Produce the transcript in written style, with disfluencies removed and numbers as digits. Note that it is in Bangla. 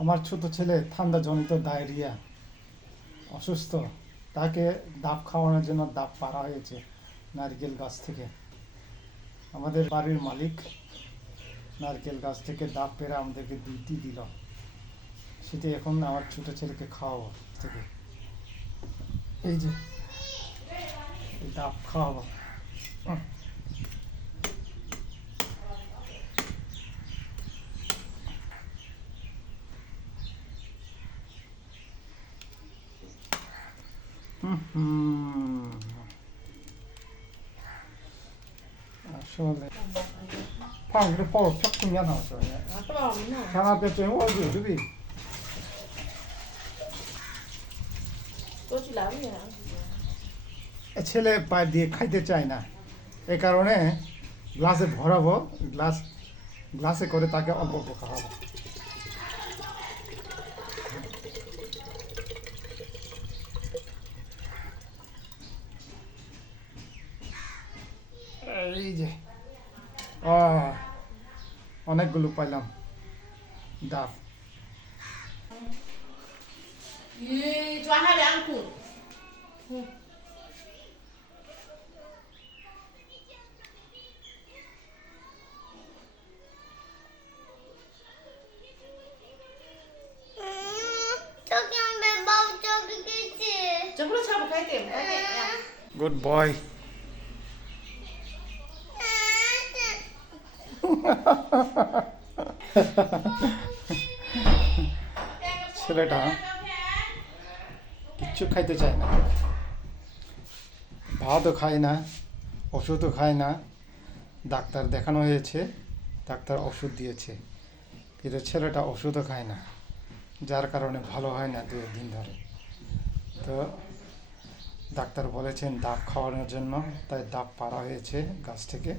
আমার ছোট ছেলে ঠান্ডাজনিত ডায়রিয়া অসুস্থ, তাকে ডাব খাওয়ানোর জন্য ডাব পাড়া হয়েছে নারকেল গাছ থেকে। আমাদের বাড়ির মালিক নারকেল গাছ থেকে ডাব পেড়ে আমাদেরকে দুইটি দিল, সেটি এখন আমার ছোট ছেলেকে খাওয়াবো থেকে। এই যে ডাব খাওয়াবো। আসলে 방금 뽀 펴쿵이 나왔어. 장합 때 어디 어디? ছেলে পা দিয়ে খাইতে চায় না, এই কারণে গ্লাসে ভরাবো, গ্লাসে করে তাকে অল্প অল্প খাওয়াবো। এই যে অনেকগুলো পাইলাম ডাব। Good boy. ছেলেটা কিচ্ছু খাইতে চায় না, ভাতও খায় না, ওষুধও খায় না। ডাক্তার দেখানো হয়েছে, ডাক্তার ওষুধ দিয়েছে, কিন্তু ছেলেটা ওষুধও খায় না, যার কারণে ভালো হয় না 2 দিন ধরে। তো ডাক্তার বলেছেন ডাব খাওয়ানোর জন্য, তাই ডাব পাড়া হয়েছে গাছ থেকে।